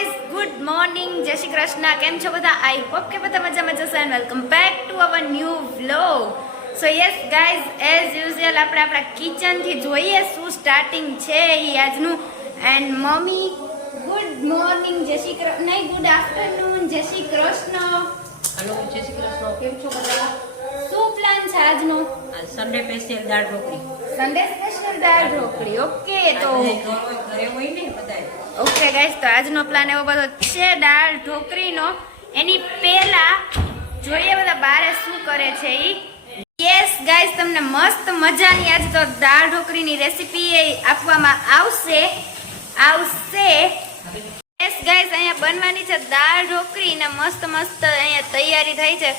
Guys, good morning, જય શ્રી કૃષ્ણ. કેમ છો બધા? આઈ હોપ કે બધા મજામાં જશો and welcome back to our new vlog. So yes guys, as usual આપણે આપણા કિચનથી જોઈએ શું સ્ટાર્ટિંગ છે એ આજનું. એન્ડ મમ્મી ગુડ મોર્નિંગ, જય શ્રી કૃષ્ણ, નહીં ગુડ આફ્ટરનૂન, જય શ્રી કૃષ્ણ. હેલો, જય શ્રી કૃષ્ણ. કેમ છો બધા? શું પ્લાન છે આજનો? સન્ડે સ્પેશિયલ દાળ ઢોકળી. સન્ડે સ્પેશિયલ દાળ ઢોકળી. ઓકે, તો ઘરે હોય ને બધાય. ઓકે ગાઈસ, તો આજનો પ્લાન એવો બધો છે દાળ ઢોકળીનો. એની પહેલા જોઈએ બધા બારે શું કરે છે ઈ. યસ ગાઈસ, તમને મસ્ત મજાની આજ તો દાળ ઢોકળીની રેસીપી આપવામાં આવશે. યસ ગાઈસ, અહીંયા બનવાની છે દાળ ઢોકળી ને મસ્ત મસ્ત અહીંયા તૈયારી થઈ છે.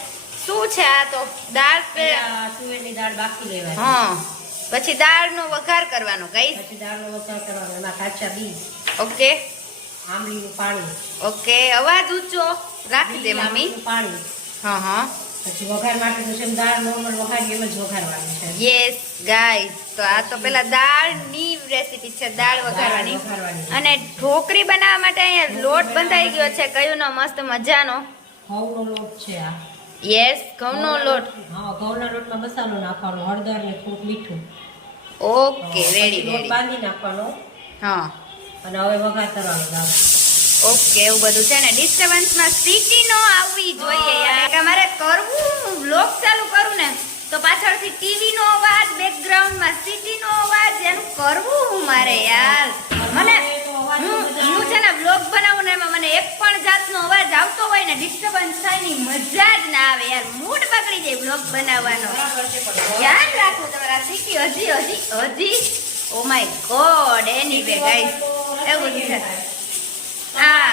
શું છે આ? તો દાળ તુવેરની દાળ બાકી લેવાની. હા, પછી દાળનો વઘાર કરવાનો ગાઈસ. પછી દાળનો વઘાર કરવાનો, એમાં કાચા બીજ, ઓકે આંબલીનું પાણી. ઓકે, અવાજ ઊંચો રાખી દે મમ્મી. પાણી. હા હા. પછી વઘાર માટે તો જેમ દાળ નોર્મલ વઘારીએ એમ જ વઘારવાની છે. યસ ગાઈસ, તો આ તો પેલા દાળની રેસીપી છે, દાળ વઘારવાની. અને ઢોકળી બનાવવા માટે અહીંયા લોટ બંધાઈ ગયો છે કયુંનો મસ્ત મજાનો. ઘઉંનો લોટ છે આ. યસ, ઘઉંનો લોટ. હા, ઘઉંના લોટમાં મસાલો નાખવાનો, હળદર ને થોડુંક મીઠું. ઓકે, રેડી લોટ રેડી. બાંધી નાખવાનો હા, અને હવે વઘાર કરવાનો દાળ. ઓકે, એવું બધું છે ને. ડિસ્ટર્બન્સમાં સિટી નો આવવી જોઈએ યાર. કે મારે કરવું, હું બ્લોગ ચાલુ કરું ને તો પાછળથી ટીવી નો અવાજ, બેકગ્રાઉન્ડમાં સિટી નો અવાજ, એનું કરવું હું મારે યાર. મને હું છે ને બ્લોગ બનાવું ને એમાં મને એક પણ જાતનો અવાજ આવતો હોય ને ડિસ્ટર્બન્સ થાય ની મજા જ ના આવે યાર. મૂડ બગડી જાય બ્લોગ બનાવવાનો. ધ્યાન રાખવું તમારા સિટી. હજી oh my God. Anyway guys, એવું છે. હા,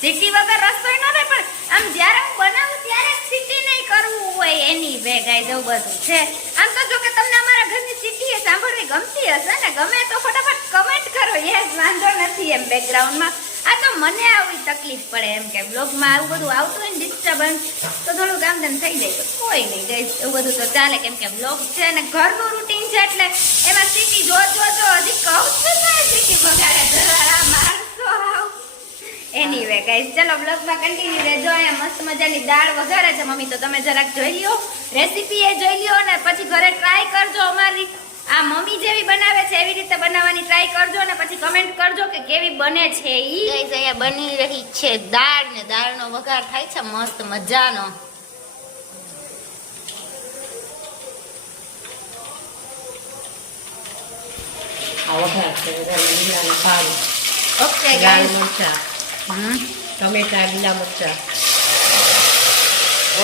સીટી વગર રસોઈ ન થાય, પણ આમ જ્યારે હું બનાવું ત્યારે સીટી નહીં કરવું હોય. એની વે ગાઈસ, એવું બધું છે. આમ તો જો કે તમને અમારા ઘરની સીટી સાંભળવી ગમતી હશે ને, ગમે તો ફટાફટ કમેન્ટ કરો. યસ, વાંધો નથી એમ બેકગ્રાઉન્ડમાં. આ તો મને આવી તકલીફ પડે એમ કે બ્લોગમાં આવું બધું આવતું હોય ને ડિસ્ટર્બન્સ, તો થોડું કામ તેમ થઈ જાય. તો કોઈ નહીં ગાઈસ, એવું બધું તો ચાલે, કેમ કે બ્લોગ છે ને ઘરનું રૂટીન છે એટલે એમાં સીટી જો હજી કહું છું ને સીટી વગાડે જરા મારશો આવ. એનીવે ગાઈસ, ચલો બ્લોગમાં કન્ટિન્યુ રહેજો. અહીંયા મસ્ત મજાની દાળ વઘારે છે મમ્મી, તો તમે જરાક જોઈ લ્યો, રેસીપી એ જોઈ લ્યો ને પછી ઘરે ટ્રાય કરજો. અમારી આ મમ્મી જેવી બનાવે છે એવી રીતે બનાવવાની ટ્રાય કરજો ને પછી કમેન્ટ કરજો કે કેવી બને છે ઈ. ગાઈસ, અહીંયા બની રહી છે દાળ ને દાળનો વઘાર થાય છે મસ્ત મજાનો. આ વઘાર છે, લીલાનું પાણી, ઓકે લાલ ગાઈસ. મરચા, ટમેટા, લીલા મરચા. Oh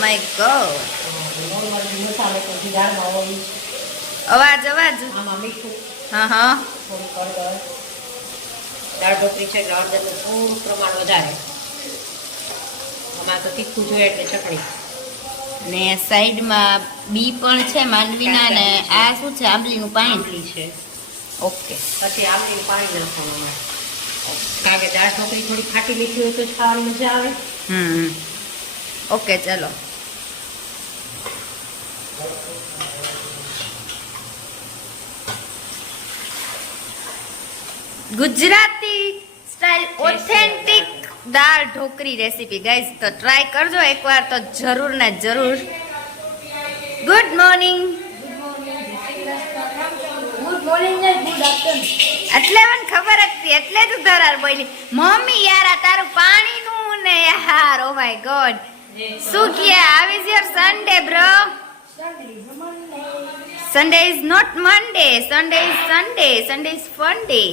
my God. મસાલો તો દાળમાં હોય. અવાજ. આમાં મીઠું, હા હા. થોડુંક હળદર. દાળ ઢોકળી છે એટલે હળદરનું થોડું પ્રમાણ વધારે. આમાં તો તીખું જોઈએ એટલે ચટણી. ને સાઈડમાં બી પણ છે માંડવીના, ને આ શું છે? આંબલીનું પાણી. આંબલી છે. ઓકે, પછી આંબલીનું પાણી નાખવાનું અમારે. કારણ કે દાળ ઢોકળી થોડી ખાટી મીઠી હોય તો જ ખાવાની મજા આવે. ઓકે, ચલો. ગુજરાતી સ્ટાઇલ ઓથેન્ટિક દાળ ઢોકળી રેસીપી ગાઈસ, તો ટ્રાય કરજો એકવાર તો જરૂર ને જરૂર. Good morning. એટલે મને ખબર હતી, એટલે જ ધરાર બોલી મમ્મી યાર આ તારું પાણીનું ને યાર. ઓ માય ગોડ, શું કે how is your Sunday bro? Sunday is not Monday, Sunday is Sunday, Sunday is fun day.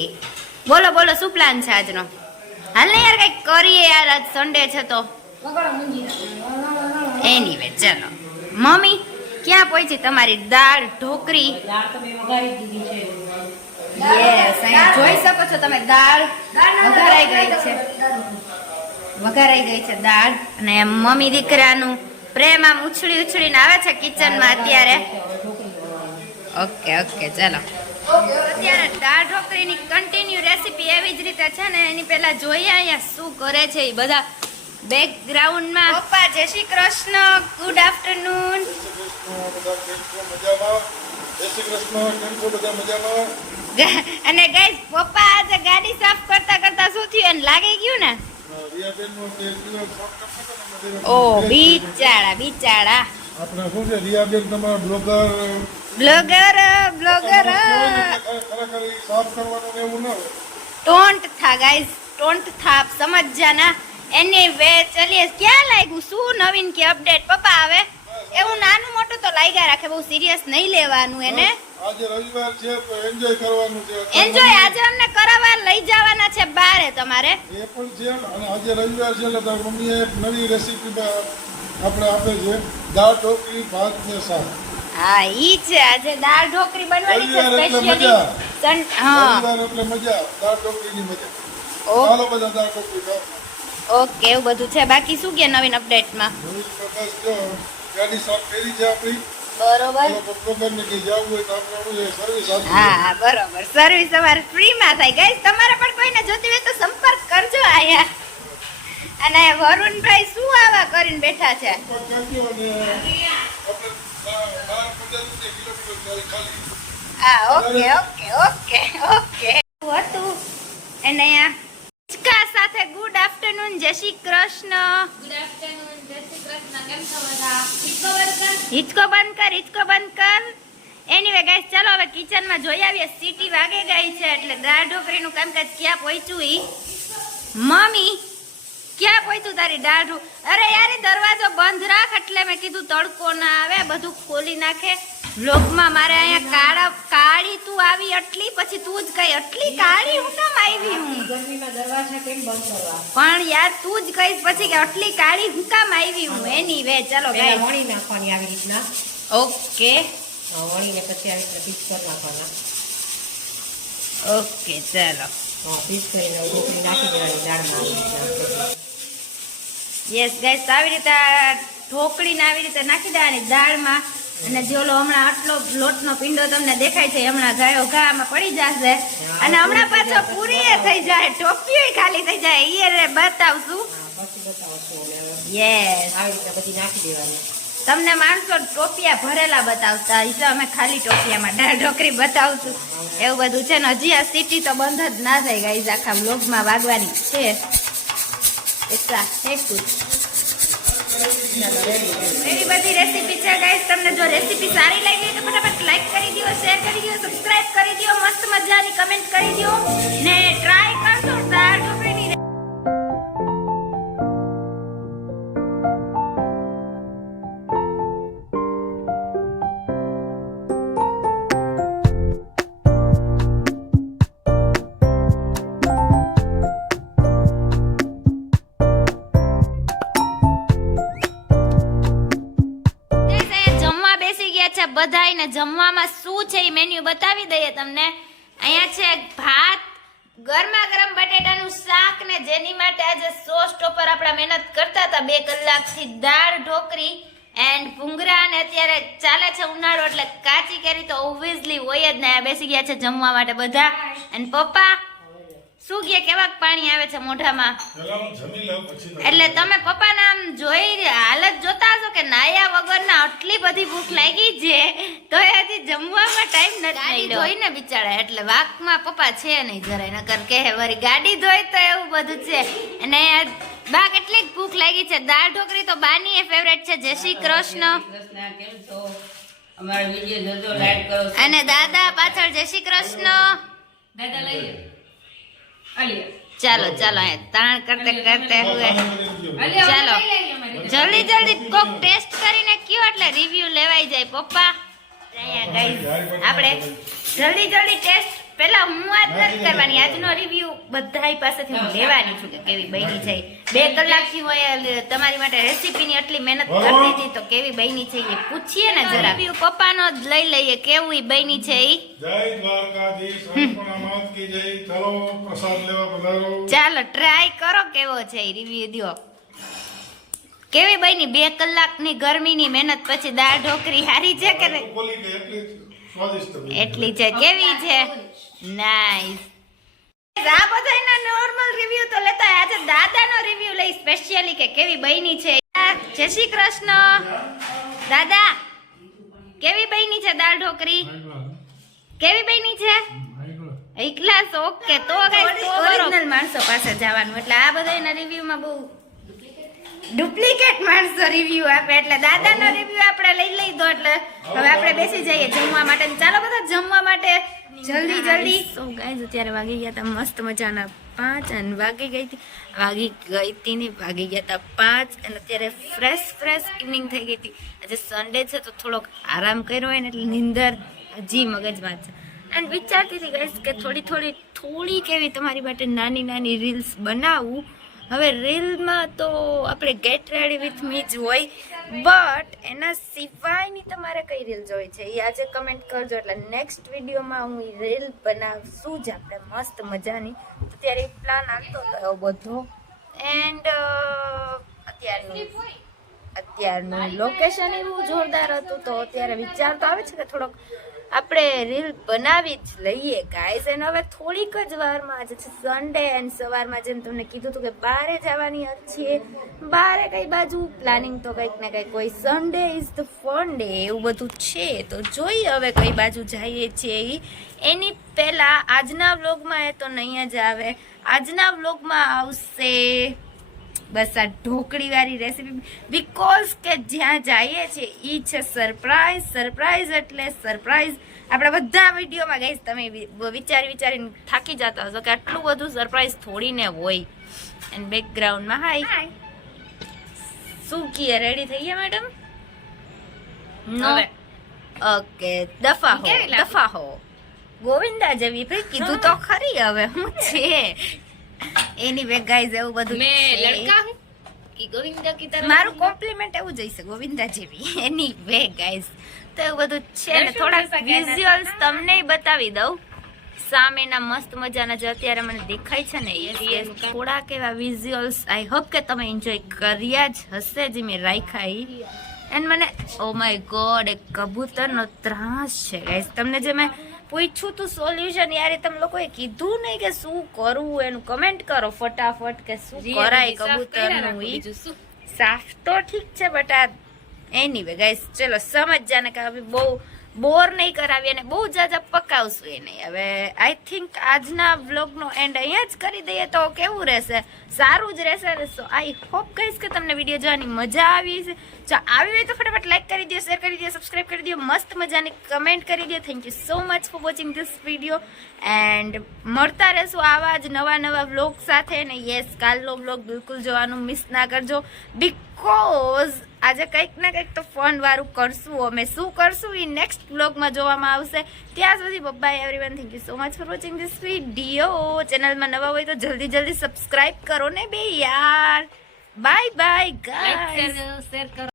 બોલો બોલો, શું પ્લાન છે આજનો? હાલ ને યાર કઈક કરીએ યાર, આજ સન્ડે છે તો. એનીવે ચલો. મમ્મી ક્યાં પહોંચી તમારી દાળ ઢોકળી? દાળ તમે વઘારી દીધી છે. યસ, અહીંયા જોઈ શકો છો તમે દાળ વઘારાઈ ગઈ છે દાળ. અને મમ્મી દીકરાનું પ્રેમ આમ ઉછળી ઉછળીને આવે છે કિચનમાં અત્યારે. ઓકે ઓકે, ચાલો. અત્યારે દાળ ઢોકળીની કન્ટિન્યુ રેસીપી એવી જ રીતે છે ને, એની પહેલા જોઈએ અહીંયા શું કરે છે એ બધા બેકગ્રાઉન્ડમાં. પપ્પા જય શ્રી કૃષ્ણ, ગુડ આફ્ટરનૂન. જય શ્રી કૃષ્ણ, કેમ છો બધા મજામાં? અને ગાઈસ પપ્પા આજે ગાડી સાફ કરતા કરતા શું થયું એને લાગી ગયું ને ઓ બિચારા બિચારા આપણે શું છે રિયાબેન તમારા બ્લોગર બ્લોગર બ્લોગર ખરેખર ઈ સાફ કરવાનું ને એવું ન હોય ડોન્ટ થા ગાઈસ ડોન્ટ થા આપ સમજ જાના એનીવે ચલિए ક્યાં લાગ્યું શું નવીન કે અપડેટ પપ્પા આવે એવું નાનું મોટું તો લાગ્યા રાખે બહુ સિરિયસ નહીં લેવાનું એને આજે રવિવાર છે તો એન્જોય કરવાનું છે એન્જોય આજે અમને કરાવવા લઈ જવાના છે બારે તમારે એ પણ છે અને આજે રવિવાર છે એટલે તારી મમ્મીએ એક નવી રેસીપી આપણે આપે છે દાળ ઢોકળી ભાત ને શાક હા ઈ છે આજે દાળ ઢોકળી બનવાની છે રવિવાર એટલે સ્પેશિયલી હા રવિવાર એટલે મજા દાળ ઢોકળીની મજા ઓકે ચાલો બધા દાળ ઢોકળી ખાઓ ઓકે એવું બધું છે બાકી શું કે નવીન અપડેટમાં નવીન પ્રકાશ જો ગાડી સાફ કરી છે આપણી બરોબર બ્લોગરને કઈ જવું હોય તો આપણે શું છે સર્વિસ આપી હા હા બરોબર સર્વિસ અમારે ફ્રીમાં થાય ગાઈસ તમારે પણ કોઈને જોતી હોય તો સંપર્ક કરજો આયા અને વરુણભાઈ શું આવા કરીને બેઠા છે કરજો અને આપણે 12-15 કિલોમીટર ખાલી હા ઓકે ઓકે ઓકે ઓકે હતું અને અહીંયા હિચકા સાથે ગુડ આફ્ટરનૂન જય શ્રી કૃષ્ણ ગુડ આફ્ટરનૂન જય શ્રી કૃષ્ણ કેમ છો બધા હિચકો બંધ કર એનીવે ગાઈસ ચાલો હવે કિચનમાં જોઈ આવીએ સીટી વાગે ગઈ છે એટલે દાળ ઢોકળીનું કામકાજ ક્યાં પહોંચ્યું ઈ મમ્મી ક્યાં પહોંચ્યું તારી દાળ અરે યાર ઈ દરવાજો બંધ રાખ એટલે મેં કીધું તડકો ના આવે બધું ખોલી નાખે વ્લોગમાં મારે અહીંયા કાળી તું આવી આટલી પછી તું જ કઈ આટલી કાળી હું કેમ આવી હું ગરમીમાં દરવાજા કેમ બંધ કરવા પણ યાર તું જ કહીશ પછી કે આટલી કાળી હું કામ આવી હું એની વે ચલો પહેલા ગાઈસ વણી નાખવાની આવી રીતના ઓકે વણીને પછી આવી રીતના પીસ કરી નાખવાના ઓકે ચાલો પીસ કરીને ઢોકળી નાખી દેવાની દાળમાં આવી રીતના યસ ગાઈસ આવી રીતે આ ઢોકળીને આવી રીતે નાખી દેવાની દાળમાં અને જે ઓલો હમણાં આટલો લોટનો પિંડો તમને દેખાય છે હમણાં ગાયો ઘામાં પડી જશે અને હમણાં પાછો પૂરી થઈ જાય ટોપીઓ ખાલી થઈ જાય એ બતાવશું પછી બતાવશું અમે યસ આવી રીતના બધી નાખી દેવાની તમને માણસો ટોપિયા ભરેલા બતાવતા હશે અમે ખાલી ટોપિયામાં દાળ ઢોકળી બતાવશું એવું બધું છે ને હજી આ સિટી તો બંધ જ ના થાય ગાઈઝ આખા બ્લોગમાં વાગવાની છે એટલા હેકું એવી બધી રેસીપી છે ગાઈસ તમને જો રેસીપી સારી લાગી હોય તો ફટાફટ લાઈક કરી દો શેર કરી દો સબસ્ક્રાઇબ કરી દો મસ્ત મજાની કમેન્ટ કરી દો ને ટ્રાય કરજો દાળ ઢોકળીની બધાયને જમવામાં શું છે એ મેન્યુ બતાવી દઈએ તમને અહીંયા છે ભાત ગરમા ગરમ બટેટાનું શાક ને જેની માટે આજે સો સ્ટોપર આપણા મહેનત કરતા હતા 2 કલાકથી દાળ ઢોકળી એન્ડ ભૂંગરા અને અત્યારે ચાલે છે ઉનાળો એટલે કાચી કેરી તો ઓબ્વિયસલી હોય જ ને આ બેસી ગયા છે જમવા માટે બધા એન્ડ પપ્પા શું કે કેવાક પાણી આવે છે મોઢામાં એટલે તમે પપ્પાના આમ જોઈ હાલત જોતા હશો કે નાયા વગરના આટલી બધી ભૂખ લાગી છે તો હજી જમવામાં ટાઈમ નથી મળ્યો ધોઈને બિચારા એટલે વાકમાં પપ્પા છે નહીં જરાય નકર કે વરી ગાડી ધોઈ તો એવું બધું છે અને બા કેટલી ભૂખ લાગી છે દાળ ઢોકળી તો બાની એ ફેવરેટ છે જય શ્રી કૃષ્ણ કેમ છો અમારો વિડિયો જોજો લાઈક કરો અને દાદા પાછળ જય શ્રી કૃષ્ણ દાદા લઈએ આલિયા ચાલો ચાલો તાણ કરતે કરતે હુએ ચાલો જલ્દી જલ્દી કોક ટેસ્ટ કરીને કયો એટલે રિવ્યુ લેવાઈ જાય પપ્પા આપણે જલ્દી જલ્દી ટેસ્ટ પેલા હું આજ નથી કરવાની આજનો રિવ્યુ બધાય પાસેથી હું લેવાની છું કે કેવી બની છે 2 કલાકથી હોય તમારી માટે રેસીપીની આટલી મહેનત કરતી હતી તો કેવી બની છે એ પૂછીએ ને જરા રિવ્યુ પપ્પાનો જ લઈ લઈએ કેવું ઈ બની છે ઈ જય દ્વારકાધીશ અર્પણા માત કી જય ચલો પ્રસાદ લેવા પધારો ચાલો ટ્રાય કરો કેવો છે ઈ રિવ્યુ દ્યો કેવી બની 2 કલાકની ગરમીની મહેનત પછી દાળ ઢોકળી હારી છે કે નહીં? બોલી કે એટલી સ્વાદિષ્ટ બની. એટલી છે કેવી છે નાઈસ આ બધાના નોર્મલ રિવ્યુ તો લેતા આજે દાદાનો રિવ્યુ લઈ સ્પેશિયલી કે કેવી બની છે જય શ્રી કૃષ્ણ દાદા કેવી બની છે દાળ ઢોકળી કેવી બની છે એકલા ઓકે તો ઓરિજિનલ માણસો પાસે જવાનું એટલે આ બધાના રિવ્યુમાં બહુ ડુપ્લિકેટ માણસો રિવ્યુ આપે એટલે દાદાનો રિવ્યુ આપણે લઈ લીધો એટલે હવે આપણે બેસી જઈએ જમવા માટે ચાલો બધા જમવા માટે જલ્દી સો ગાઈઝ અત્યારે વાગી ગયા હતા મસ્ત મજાના 5 અને વાગી ગઈ હતી ને વાગી ગયા હતા 5 અને અત્યારે ફ્રેશ ઇવનિંગ થઈ ગઈ હતી આજે સન્ડે છે તો થોડોક આરામ કર્યો હોય ને એટલે નીંદર હજી મગજમાં છે અને વિચારતી હતી ગાઈઝ કે થોડી કેવી તમારી માટે નાની રીલ્સ બનાવું હવે રીલમાં તો આપણે ગેટ રેડી વિથ મી જ હોય બટ એના સિવાયની તમારે કઈ રીલ જોઈ છે એ આજે કમેન્ટ કરજો એટલે નેક્સ્ટ વિડીયોમાં હું રીલ બનાવશું જ આપણે મસ્ત મજાની અત્યારે એક પ્લાન આવતો હતો એવો બધો એન્ડ અત્યારનું લોકેશન એવું જોરદાર હતું તો અત્યારે વિચાર તો આવે છે કે થોડોક આપણે રીલ બનાવી જ લઈએ ગાઈઝ એન્ડ હવે થોડીક જ વારમાં આજે છે સન્ડે એન્ડ સવારમાં જેમ તમને કીધું હતું કે બહારે જવાની છીએ બહારે કઈ બાજુ પ્લાનિંગ તો કંઈક ને કંઈક કોઈ Sunday is the fun day એવું બધું છે તો જોઈએ હવે કઈ બાજુ જઈએ છીએ એની પહેલા આજના વ્લોગમાં એ તો નહીં જ આવે આજના વ્લોગમાં આવશે બસ આ ઢોકળીવાળી રેસીપી બીકોઝ કે જ્યાં જઈએ છીએ એ છે સરપ્રાઈઝ એટલે સરપ્રાઈઝ આપણે બધા વિડીયોમાં ગઈશ તમે વિચારીને થાકી જતા હશો કે આટલું બધું સરપ્રાઈઝ થોડીને હોય એન્ડ બેકગ્રાઉન્ડમાં હાય શું કીએ રેડી થઈ ગયા મેડમ નો ઓકે દફા હો ગોવિંદા જેવી ભાઈ કીધું તો ખરી હવે હું છે એની વે ગાઈઝ એવું બધું मैं लड़का हूँ कि गोविंदा की तरह મારું કોમ્પ્લિમેન્ટ એવું જઈશે ગોવિંદા જેવી એની વે ગાઈઝ તો એવું બધું છે ને થોડાક વિઝ્યુઅલ્સ તમને બતાવી દઉં સામેના મસ્ત મજાના જે અત્યારે મને દેખાય છે ને એ થોડાક એવા વિઝ્યુઅલ્સ આઈ હોપ કે તમે એન્જોય કર્યા જ હશે જે મેં રાખ્યા એન્ડ મને ઓ માય ગોડ એક કબૂતરનો ત્રાસ છે ગાઈઝ તમને જે મેં પૂછ્યું તું સોલ્યુશન યાર તમે લોકોએ કીધું નહીં કે શું કરવું એનું કમેન્ટ કરો ફટાફટ કે શું કરાય કબૂતરનું ઈ સાફ તો ઠીક છે બટ આ એનીવે ગાઈસ ચલો સમજ જાને કે હવે બહુ બોર નહીં કરાવી અને બહુ જાજા પકાવશું એ નહીં હવે આઈ થિંક આજના વ્લોગનો એન્ડ અહીંયા જ કરી દઈએ તો કેવું રહેશે સારું જ રહેશે સો આઈ હોપ ગાઈસ કે તમને વિડીયો જોવાની મજા આવી છે જો આવી હોય તો ફટાફટ લાઈક કરી દો શેર કરી દો સબસ્ક્રાઇબ કરી દો મસ્ત મજાની કમેન્ટ કરી દો thank you so much for watching this video and મળતા રહેશું આવા જ નવા વ્લોગ સાથે ને યસ કાલનો વ્લોગ બિલકુલ જોવાનું મિસ ના કરજો બીકોઝ આજે કંઈક ને કંઈક તો ફન વાળું કરશું અમે શું કરશું એ નેક્સ્ટ વ્લોગમાં જોવામાં આવશે ત્યાં સુધી by everyone thank you so much for watching this video ચેનલમાં નવા હોય તો જલ્દી સબસ્ક્રાઇબ કરો ને બે યાર બાય ગાઈસ शेयर करो